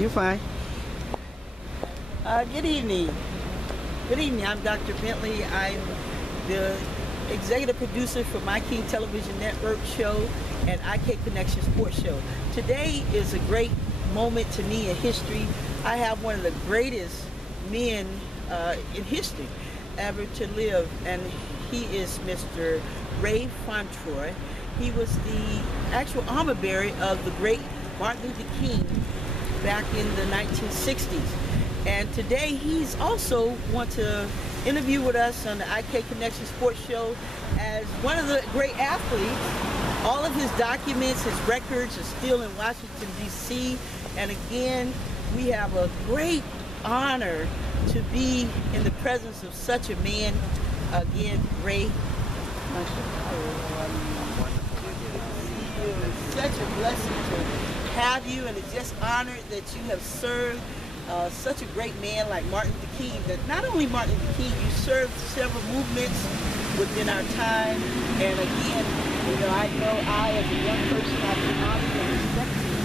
You're fine. Good evening. Good evening. I'm Dr. Bentley. I'm the executive producer for My King Television Network show and IKConnection Sports Show. Today is a great moment to me in history. I have one of the greatest men in history ever to live, and he is Mr. Ray Fauntroy. He was the actual armor bearer of the great Martin Luther King back in the 1960s. And today he's also want to interview with us on the IKConnection Sports Show as one of the great athletes. All of his documents, his records are still in Washington, D.C. And again, we have a great honor to be in the presence of such a man. Again, Ray. It's such a blessing to have you, and it's just honored that you have served such a great man like Martin Luther King. That not only Martin Luther King, you served several movements within our time. And again, you know I as a young person, I've been honored and respected in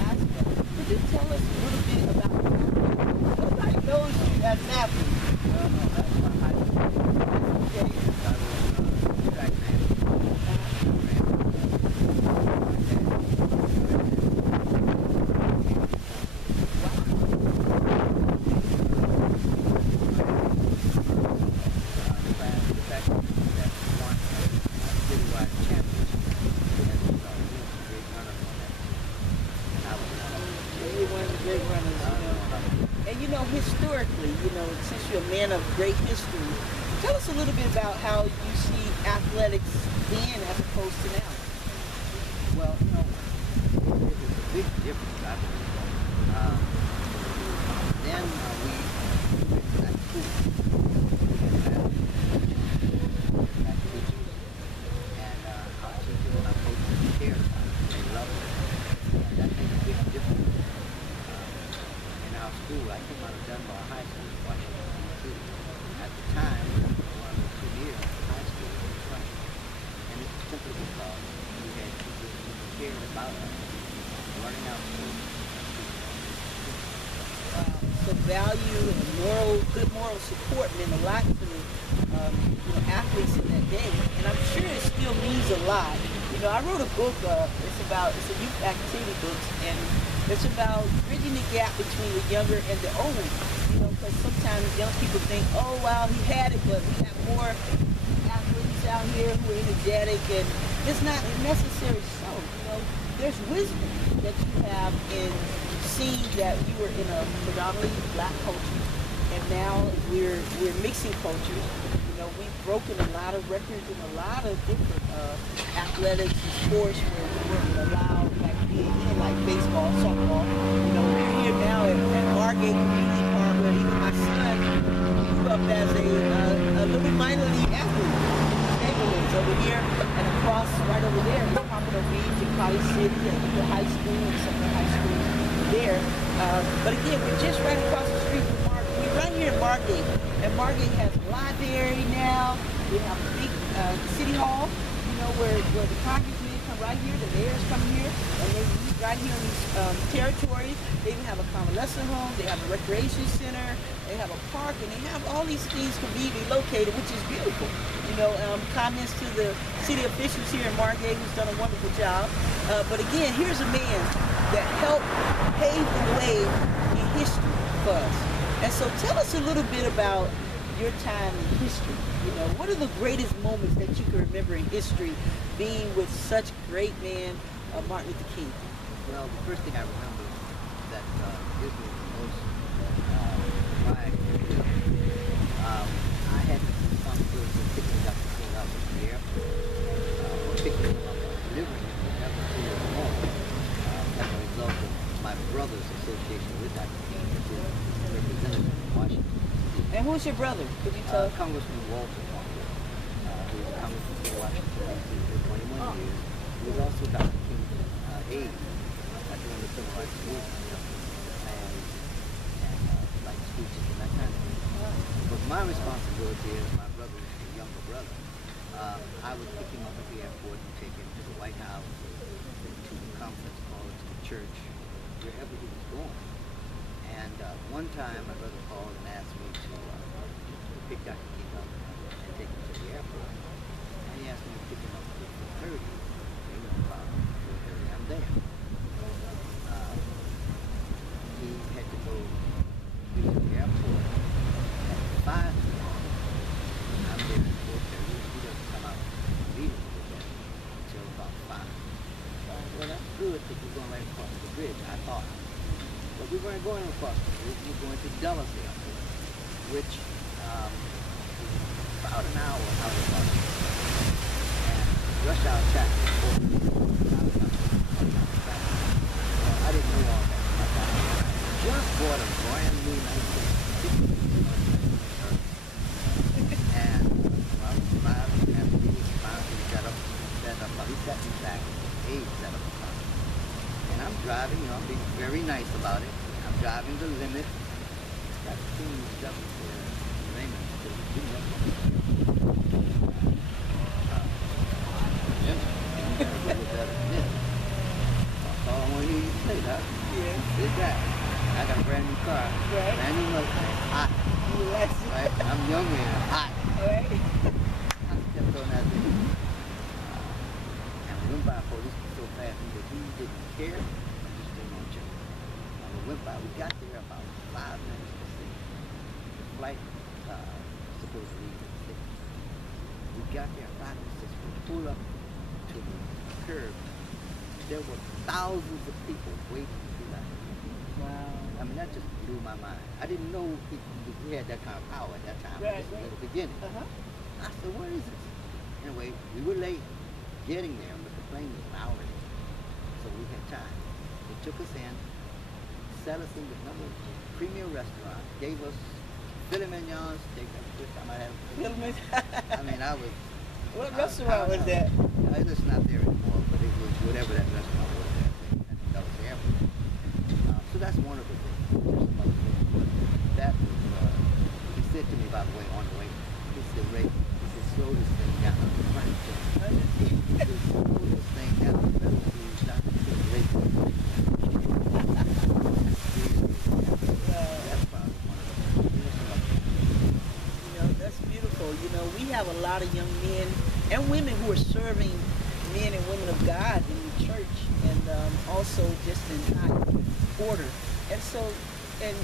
aspect. Could you tell us a little bit about you? Nobody knows you as an athlete. Historically, you know, since you're a man of great history, tell us a little bit about how you see athletics then as opposed to now. Well, you know, there's a big difference, I believe. Then we went back to school. We had teachers. And our teachers and our coaches cared about it. They loved it. And that made a big difference. School. I came out of Dunbar High School in Washington, D.C. At the time, one of the 2 years of high school was running. And it was simply because we had people who cared about us, learning our school. So value and good moral support meant a lot to athletes in that day, and I'm sure it still means a lot. You know, I wrote a book. It's a youth activity book, and it's about bridging the gap between the younger and the old. You know, because sometimes young people think, oh wow, he had it, but we have more athletes out here who are energetic, and it's not necessarily so. You know, there's wisdom that you have in seeing that you were in a predominantly black culture, and now we're mixing cultures. You know, we've broken a lot of records in a lot of different athletics and sports where we weren't allowed back then, like baseball, softball. You know, we're here now at Margate Community Park, where even my son grew up as a little minor league athlete. Neighborhoods over here and across right over there in Pompano Beach and College City and the high school and some of the high schools there. But again, we're just right across the street from Margate. We're right here in Margate, and Margate has a library now. We have a big city hall, you know, where the congressmen come right here, the mayors come here, and they meet right here in these territories. They even have a convalescent home, they have a recreation center, they have a park, and they have all these things conveniently located, which is beautiful. You know, comments to the city officials here in Margate, who's done a wonderful job. But again, here's a man that helped pave the way in history for us. And so tell us a little bit about your time in history. You know, what are the greatest moments that you can remember in history being with such great man, Martin Luther King? Well, the first thing I remember that gives me the most pride, I had the responsibility of picking up the King up in the airport, or picking him up and delivering him whenever he was home, as a result of my brother's association with Dr. King, which is representative in Washington. And who's your brother? Could you tell? Congressman Walther Fauntroy, who was a congressman for Washington, D.C. for 21 years. He was also Dr. King's aide during the Civil Rights Movement, and like speeches and that kind of thing. But my responsibility as my brother's younger brother, I would pick him up at the airport and take him to the White House, to the conference hall, to the church, wherever he was going. And one time my brother called and asked me to pick Dr. King up and take him to the airport. And he asked me to pick him up at 4:30. You know, about 4:30, I'm there. He had to go to the airport at 5 p.m. I'm there at 4:30. He doesn't come out immediately until about 5. Well, that's good because we're going right across the bridge, I thought. But we weren't going across the bridge. We were going to Dulles Airport, which is about an hour out of Boston. And rush hour traffic. I didn't know all that. I just bought a brand new 1960 and I was smiling and he was smiling. He set up, he set me back. He set up a car. And I'm driving, you know, I'm being very nice about it. I'm driving the limit. It's got two doubles there. Raymond, still doing that. That's all I want to hear you say, Doc. Yeah. Is that. I got a brand new car. Right. Brand new Mustang. Hot. Right? I'm young man. Hot. Right. I stepped on that thing. And we went by police so fast that he didn't care. I just didn't want to check. And we went by. We got there about 5 minutes to 6. The flight supposed to leave at 6. We got there at 5 to 6. We pulled up to the curb. There were thousands of people waiting to see that. Wow. I mean, that just blew my mind. I didn't know we had that kind of power at that time. Right, right. At the beginning. I said, what is this? Anyway, we were late getting there, but the plane was an hour late. So we had time. They took us in, set us in the number premier restaurant, gave us filet mignon steak. That's the first time I had filet mignon. I mean, I was... What restaurant was that? It's not there anymore, but it was whatever that restaurant was at Dulles Airport. So that's one of the things. That was, he said to me, by the way, on the way, he said, Ray, he said, slow this thing down. He said, slow this thing down. That's probably one of the things. You know, that's beautiful. You know, we have a lot of young men and women who are serving men and women of God in the church, and also just in high order. And so, and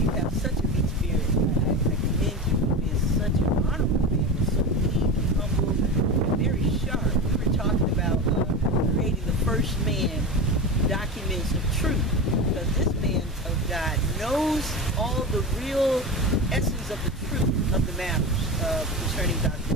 you have such a big spirit. I commend you for being such an honorable man, so meek and humble and very sharp. We were talking about creating the first man documents of truth, because this man of God knows all the real essence of the truth of the matters concerning Dr.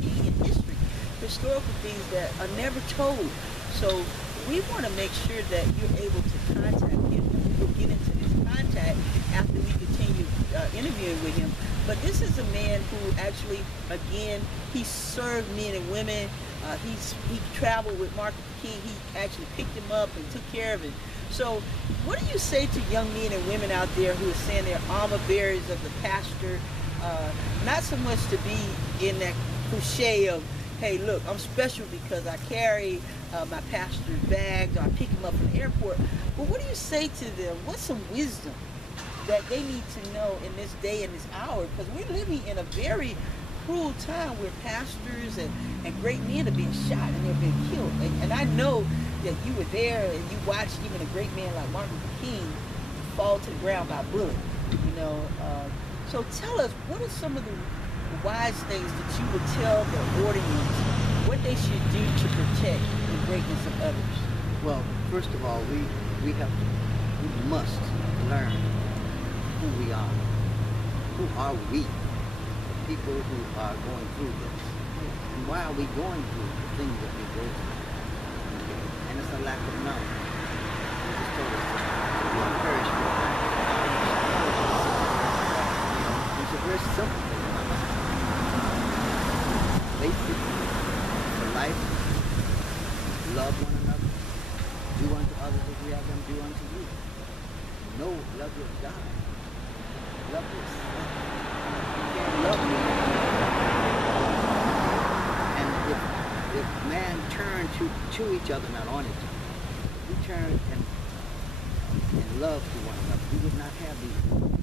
King in history, historical things that are never told. So we want to make sure that you're able to contact him. We'll get into this contact after we continue interviewing with him. But this is a man who actually, again, he served men and women. He traveled with Martin Luther King. He actually picked him up and took care of him. So what do you say to young men and women out there who are saying they're armor bearers of the pastor? Not so much to be in that cliche of, hey, look, I'm special because I carry my pastor's bags, or I pick him up from the airport. But what do you say to them? What's some wisdom that they need to know in this day and this hour? Because we're living in a very cruel time where pastors and great men are being shot and they're being killed. And I know that you were there and you watched even a great man like Martin Luther King fall to the ground by a bullet. You know, so tell us, what are some of the wise things that you would tell the audience what they should do to protect the greatness of others? Well, first of all, we must learn who we are. Who are we? The people who are going through this. And why are we going through the things that we go through? Okay. And it's a lack of knowledge. Jesus told us that we will perish for lack of knowledge. It's a very simple thing. Basic for life. Love one another. Do unto others as we have them do unto you. Know, love your God. Love yourself. You can't love me. And if man turn to each other, not on each other, we turn and love to one another, we would not have these wars.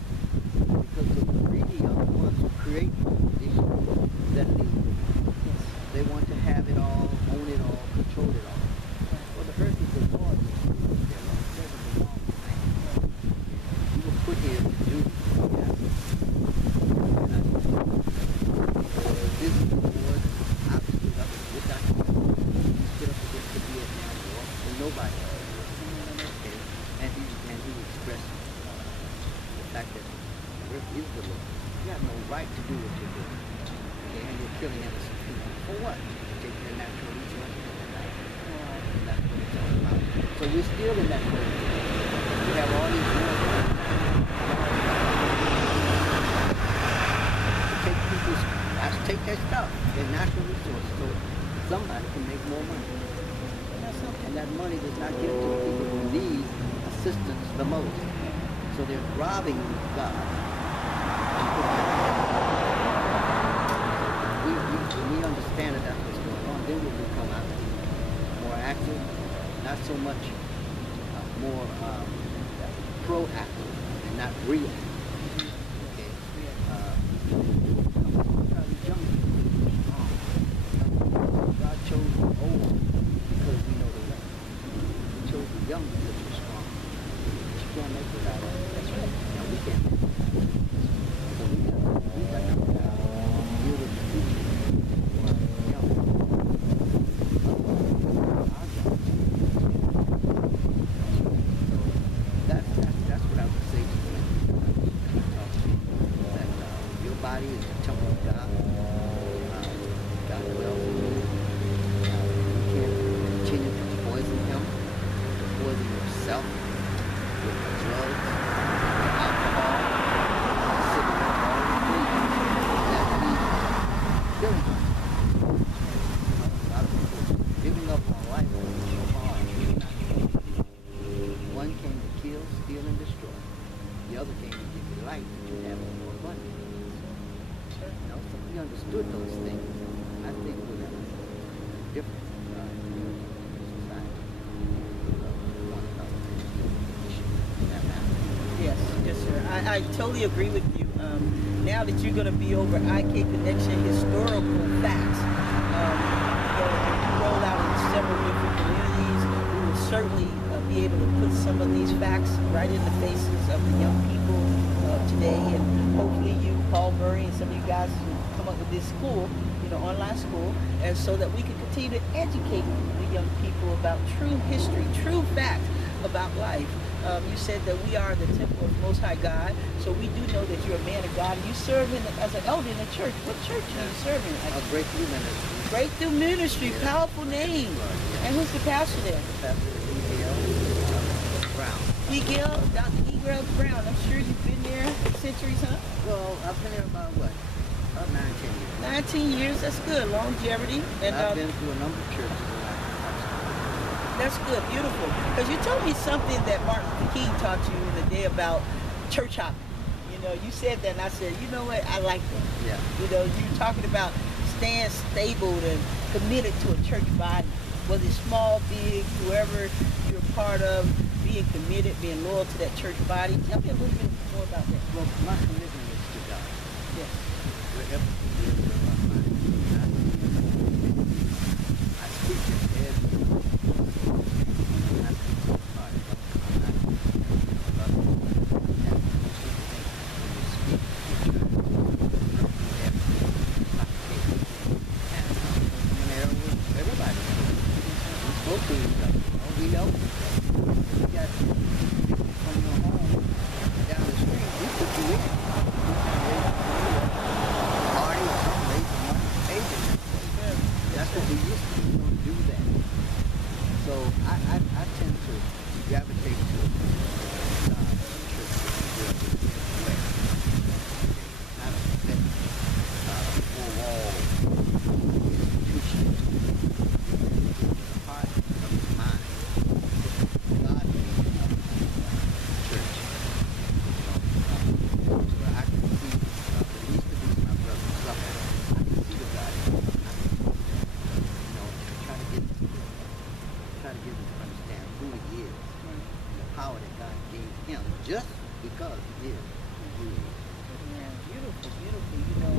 Because the greedy are the ones who create these wars that lead. They want to have it all, own it all, control it all. Well, the earth is the Lord's, it doesn't belong to man. We were put here to do this. This is the Lord. I stood up with that. He stood up against the Vietnam War, and nobody else. Okay? And he expressed the fact that the earth is the Lord. You have no right to do what you're doing. Okay? And you're killing innocent people. For what? Taking their natural resources. And that's what it's all about. So we're still in that place. We have all these wars. Take their stuff, their natural resources, so somebody can make more money. And that money does not get to the people who need assistance the most. So they're robbing God. When we understand that that's what's going on, then we will come out more active, not so much more proactive and not reactive. Young because you're strong. But you can't make it without us. That's right. No, we can't make it. So we got to deal with the future who are young. Our job. So that's what I would say to them. That your body is the temple of God. God dwells in you. You can't continue to poison him. Poison yourself with drugs, alcohol, cigarettes, all the things that lead to killing us. A lot of people giving up on life is so hard. One came to kill, steal, and destroy. The other came to give you life that you have more abundant. So if we understood those things, I think we'd have a different Yes, sir. I totally agree with you. Now that you're going to be over IKConnection historical facts, you roll out in several different communities, we will certainly be able to put some of these facts right in the faces of the young people today, and hopefully you, Paul Murray, and some of you guys will come up with this school, online school, and so that we can continue to educate the young people about true history, true facts about life. You said that we are the temple of Most High God, so we do know that you're a man of God, and you serve as an elder in the church. What church are you serving? Breakthrough Ministry. Breakthrough Ministry, yeah. Powerful name. Yeah. And who's the pastor there? The pastor is Brown. Dr. E.L. Brown. I'm sure you've been there centuries, huh? Well, I've been there about what? About 19 years. 19 years, that's good. Longevity. And I've been through a number of churches. That's good, beautiful. Because you told me something that Martin Luther King taught you the day about church hopping. You said that, and I said, you know what, I like that. Yeah. You're talking about staying stable and committed to a church body, whether it's small, big, whoever you're part of, being committed, being loyal to that church body. Tell me a little bit more about that. Well, my commitment is to God. Yes. Wherever He is, I speak to every just because he is who he is. Yeah, beautiful, beautiful. You know,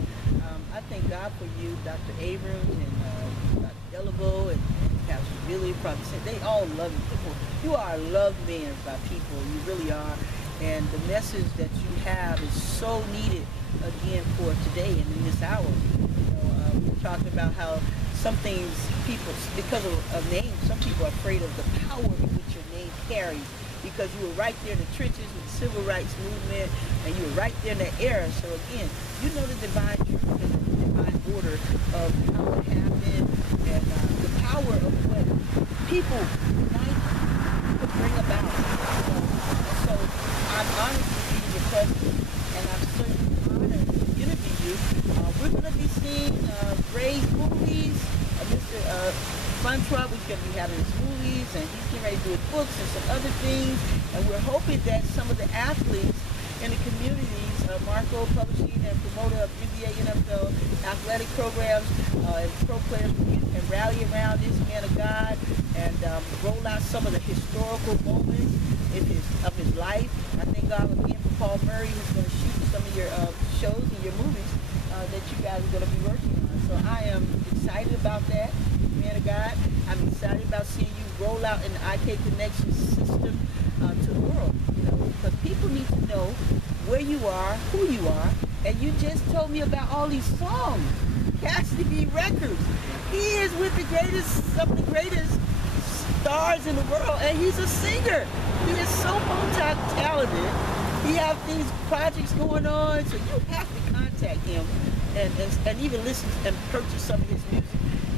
I thank God for you, Dr. Abrams and Dr. Delabo and Pastor Billy, Prophet Saint. They all love you. People, you are a loved man by people. You really are. And the message that you have is so needed again for today and in this hour. You know, we were talking about how some things people, because of names, some people are afraid of the power in which your name carries. Because you were right there in the trenches with the civil rights movement, and you were right there in that era. So again, you know the divine truth and the divine order of how it happened, and the power of what people united could bring about. And so I'm honored to be in your presence, and I'm certainly honored to interview you. We're going to be seeing Ray's movies, Mr. Fauntroy, we're going to be having his movies, and he's getting ready to do his books and some other things. And we're hoping that some of the athletes in the communities, Marco Publishing and promoter of NBA, NFL athletic programs, and pro players can rally around this man of God and roll out some of the historical moments of his life. I thank God again for Paul Murray, who's going to shoot some of your shows and your movies that you guys are going to be working on. So I am excited about that, man of God. I'm excited about seeing you roll out an IKConnection system to the world. You know, because people need to know where you are, who you are, and you just told me about all these songs. Cassine Vine Records. He is with the greatest, some of the greatest stars in the world, and he's a singer. He is so multi-talented. He has these projects going on, so you have to contact him and even listen and purchase some of his music.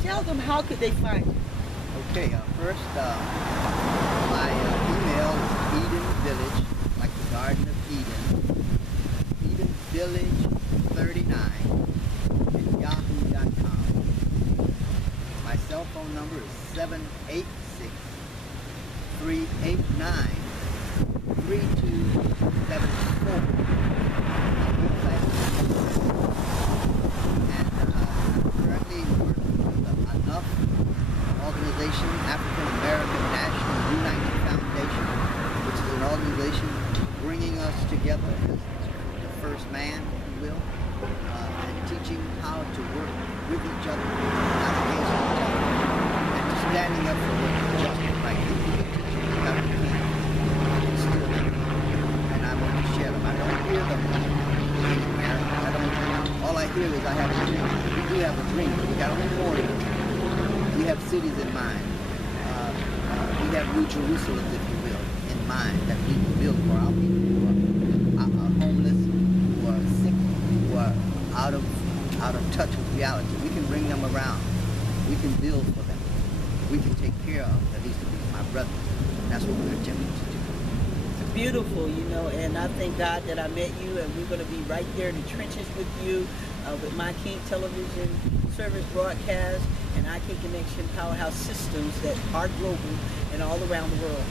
Tell them how could they find you. Okay, first, my email is Eden Village, like the Garden of Eden. Eden Village 39 at yahoo.com. My cell phone number is 786-389-3274. Organization, African American National United Foundation, which is an organization bringing us together as the first man, if you will, and teaching how to work with each other, not against each other, and to standing up for what is just and right. These are the teachings that Dr. King instilled in me, and I want to share them. I don't hear them anywhere. All I hear is I have a dream. We do have a dream, but we got a little more to do. We have cities in mind. We have New Jerusalem, if you will, in mind that we can build for our people who are homeless, who are sick, who are out of touch with reality. We can bring them around. We can build for them. We can take care of, at least my brothers. That's what we're attempting to do. It's beautiful, you know, and I thank God that I met you, and we're going to be right there in the trenches with you, with My King Television service broadcast and IKConnection Powerhouse Systems that are global and all around the world.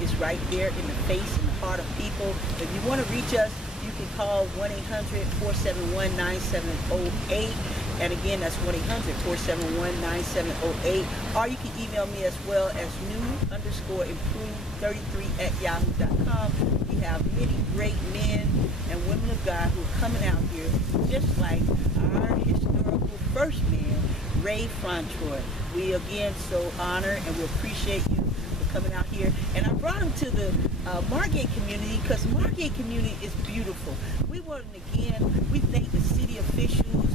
It's right there in the face and the heart of people. If you want to reach us, you can call 1-800-471-9708. And again, that's 1-800-471-9708. Or you can email me as well as new_improve33@yahoo.com. We have many great men and women of God who are coming out here, just like our historical first man, Ray Fauntroy. We again so honor and we appreciate you for coming out here. And I brought him to the Margate community because Margate community is beautiful. We want to again, we thank the city officials,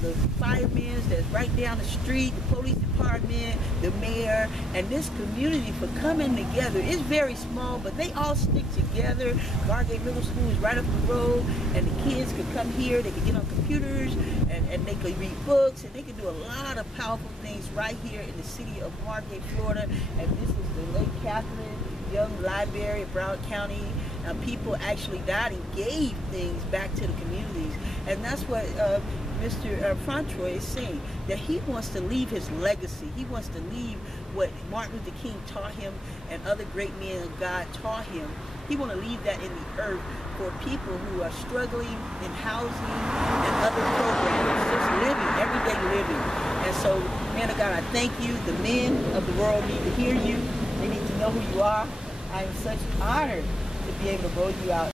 the firemen that's right down the street, the police department, the mayor, and this community for coming together. It's very small, but they all stick together. Margate Middle School is right up the road, and the kids could come here, they could get on computers, and they could read books, and they could do a lot of powerful things right here in the city of Margate, Florida. And this is the late Catherine Young Library of Broward County. People actually died and gave things back to the communities, and that's what Mr. Fauntroy is saying, that he wants to leave his legacy. He wants to leave what Martin Luther King taught him and other great men of God taught him. He wants to leave that in the earth for people who are struggling in housing and other programs, just living, everyday living. And so, man of God, I thank you. The men of the world need to hear you. They need to know who you are. I am such honored to be able to roll you out